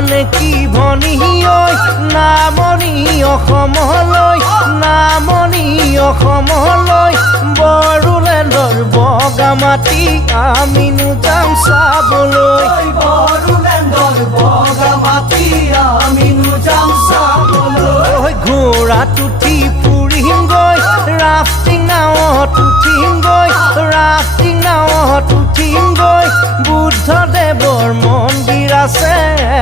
যাবানে কি ভনী ঐ নামনি অসমলৈ নামনি অসমলৈ বড়োলেণ্ডৰ বগা মাটি আমিনো যাম চাবলৈ বড়োলেণ্ডৰ বগা মাটি আমিনো যাম চাবলৈ ঘোঁৰাত উঠি ফুৰিমগৈ ৰাফটিং নাৱত উঠিমগৈ ৰাফটিং নাৱত উঠিমগৈ বুদ্ধদেৱৰ মন্দিৰ আছে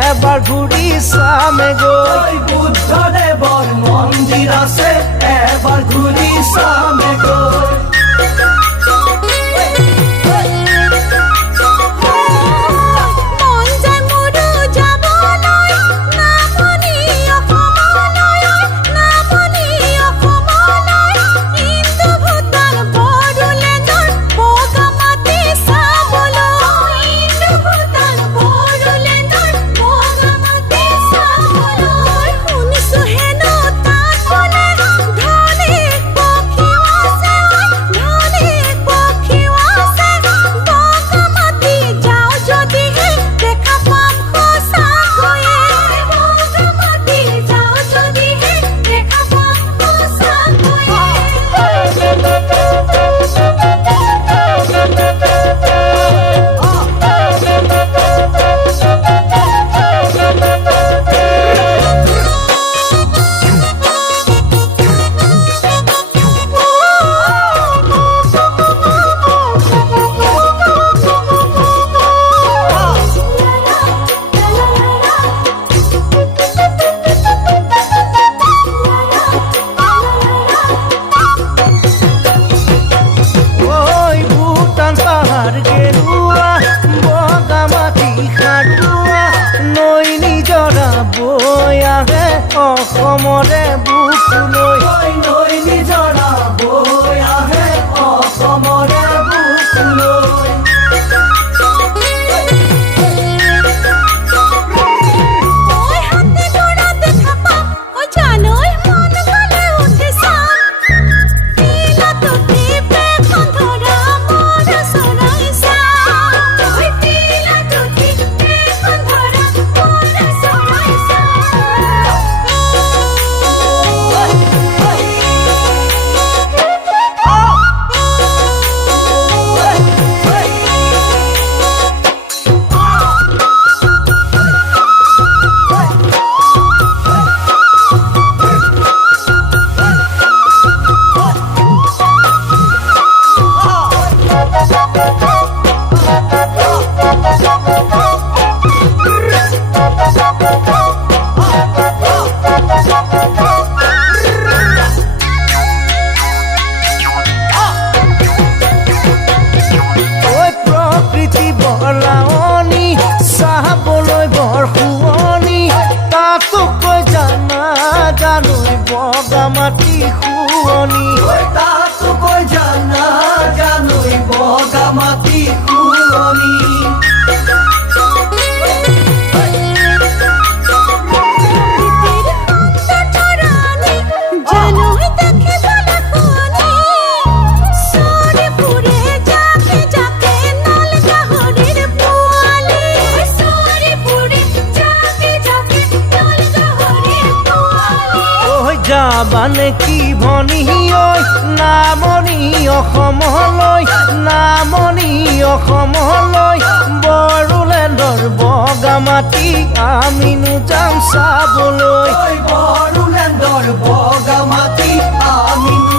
এবাৰ ঘূৰি চামেগৈ বুদ্ধদেৱৰ মন্দিৰ আছে এবাৰ ঘূৰি চামেগৈ অসমৰে বুকুলৈ নৈ নিজৰা বৈ আহে অসমৰে বুকুলৈ বগা মাটি শুৱনি তাতো কৈ জানা জানৈ বগা মাটি শুৱনি যাবানে কি ভনী ঐ নামনি অসমলৈ নামনি অসমলৈ বড়োলেণ্ডৰ বগা মাটি আমিনো যাম চাবলৈ বড়োলেণ্ডৰ বগা মাটি আমিনো